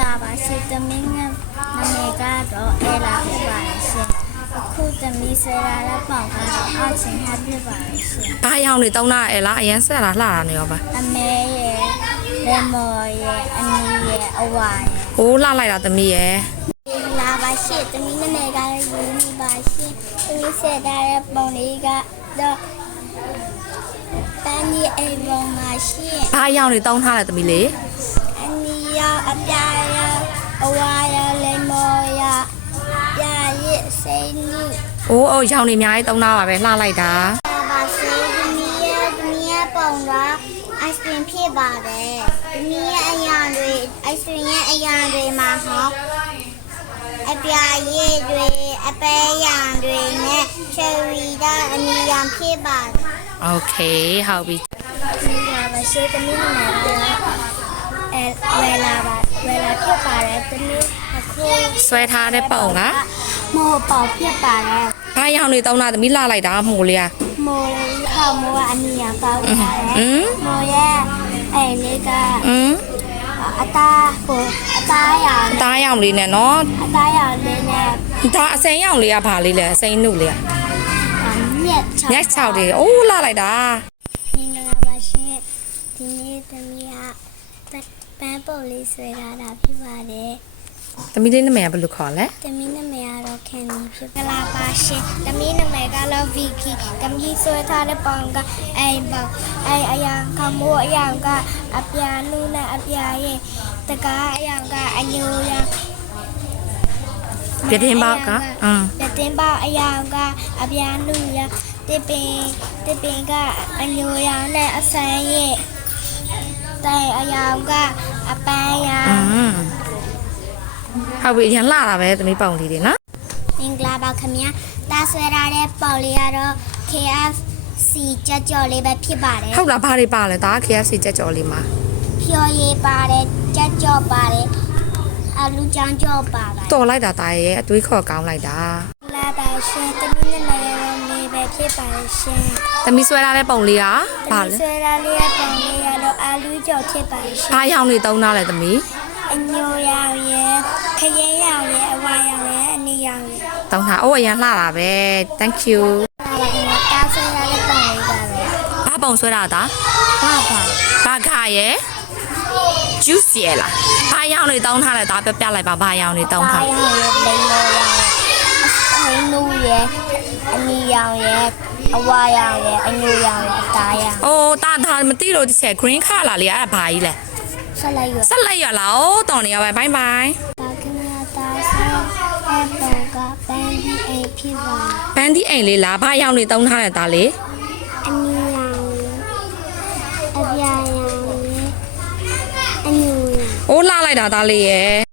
လာပါရှင်သမီးငယ်နာမည်ကတော့အဲလာဖြစ်ပါတယ်ရှင်အခုသမီးဆရာလည်းပေါ့ကတော့အောက်ချင်းဟာဖြစ်ပါတယ်ရှင် ဘာရောင်နေတောင်းတာအဲလားအရန်ဆက်တာလှတာနေရောပါ အမေရဲ့လက်မော်ရဲ့အနီရဲ့အဝါရဲ့ ဟိုးလှလိုက်တာသမီးရဲ့ လာပါရှင်သမီးနာမည်ကလည်းယူနေပါရှင်သမီးဆရာရဲ့ပုံလေးကတော့ပန်းကြီးအိမ်ပေါ်မှာရှင် ဘာရောင်နေတောင်းထားတယ်သမီးလေ အနီရောအပြာရောအဝါရောလက်မော်ရောပြာရဲ့စိတ်နု အိုးအော်ရောင်နေအများကြီးတောင်းတာပါပဲလှလိုက်တာ ပါစေသမီးရဲ့ပုံတော့အိုက်စခရင်ဖြစ်ပါတယ်သမီးရဲ့အရာတွေအိုက်စခရင်ရဲ့အရာတွေမှာဟောအပြာရည်တွေအပဲရံတွေနဲ့ချယ်ရီကအနီရံဖြစ်ပါတယ် โอเคဟုတ်ပြီ ဒီမှာပါစေသမီးနဲ့ဝယ်လာဖြစ်ပါတယ်သမီးအခု ဆွဲထားတဲ့ပုံက မိုးပေါဖြစ်ပါတယ် ဘာရောင်နေတောင်းတာသမီးလှလိုက်တာမှုလေးอ่ะ မိုးခေါ်မိုးကအနီရံပေါပါတယ်မိုးရဲ့အဲ့လေးက အသားရောင် တားရောင်လေးနဲ့နော် အသားရောင်လေးနဲ့ ဒါအစိမ်းရောင်လေးကဘာလေးလဲအစိမ်းနုလေးอ่ะ မြက် ညက်6တွေအိုးလှလိုက်တာ မင်္ဂလာပါရှင်ဒီနေ့သမီးကပန်းပုတ်လေးဆွဲထားတာဖြစ်ပါတယ် သမီးလေးနာမည်ကဘယ်လိုခေါ်လဲ သမီးနာမည်ကတော့ခန်နီဖြစ်ပါလားပါရှင်သမီးနာမည်ကတော့ဗီကီသမီးဆွဲထားတဲ့ပုံကအဲ့အရာကမိုးအရာကအပြာနုနဲ့အပြာရဲ့တကားအရာကအညိုရ ပြတင်းပေါက်က ပြတင်းပေါက်အရာကအပြာနုရတစ်ပင်ကအညိုရနဲ့အဆန်းရဲ့တိုင်အရာကအပန်းရ ဟုတ်ပြီရန်လှတာပဲသမီးပုံလေးတွေနော် မင်္ဂလာပါခင်ဗျာတာဆွဲရတဲ့ပေါလေးကတော့ KFC ကြက်ကြော်လေးပဲဖြစ်ပါတယ် ဟုတ်လားဘာတွေပါလဲဒါ KFC ကြက်ကြော်လေးမှာ ဖြော်ရည်ပါတယ်ကြက်ကြော်ပါတယ်အလူချောင်းကြော်ပါတယ် တော်လိုက်တာတာရဲ့အတွေးခေါ်ကောင်းလိုက်တာ လာပါရှင်တမီးနဲ့လည်းပဲဖြစ်ပါတယ်ရှင် သမီးဆွဲထားတဲ့ပုံလေးကဘာလဲ ဆွဲရလေးရပုံလေးကတော့အလူကြော်ဖြစ်ပါတယ်ရှင် ဘာရောင်နေတောင်းတာလဲသမီး အညိုရောင်ရဲ့ခရဲရောင်ရဲ့အဝါရောင်ရဲ့အနီရောင်ရဲ့ တောင်းတာအိုးအရန်လှတာပဲ thank you လာပါခင်ဗျာတာဆွဲရတဲ့ပုံလေးပါပဲ ဘာပုံဆွဲတာဒါ ဘာ ဘာခရဲ့ juice ရဲ့လားဘာရောင်နေတောင်းထားလဲဒါပြပြလိုက်ပါဘာရောင်နေတောင်းထား ရောင်ရဲ့လိမ္မောရောင်အနူရဲ့အနီရောင်ရဲ့အဝါရောင်ရဲ့အညိုရောင်ရဲ့အသားရောင် အိုးတာမသိလို့ဒီချက် green color လေးအဲ့ဒါဘာကြီးလဲ ဆက်လိုက်ရ ဆက်လိုက်ရလားအိုးတော်နေရပါ bye bye ပါခင်ဗျာတာဆောအဲ့ပေါ်ကပန်းဒီအိမ်ဖြစ်ပါ ပန်းဒီအိမ်လေးလားဘာရောင်နေတောင်းထားလဲဒါလေး အနီရောင်ရဲ့အပြာရောင်ရဲ့အညိုရောင် အိုးလှလိုက်တာဒါလေးရဲ့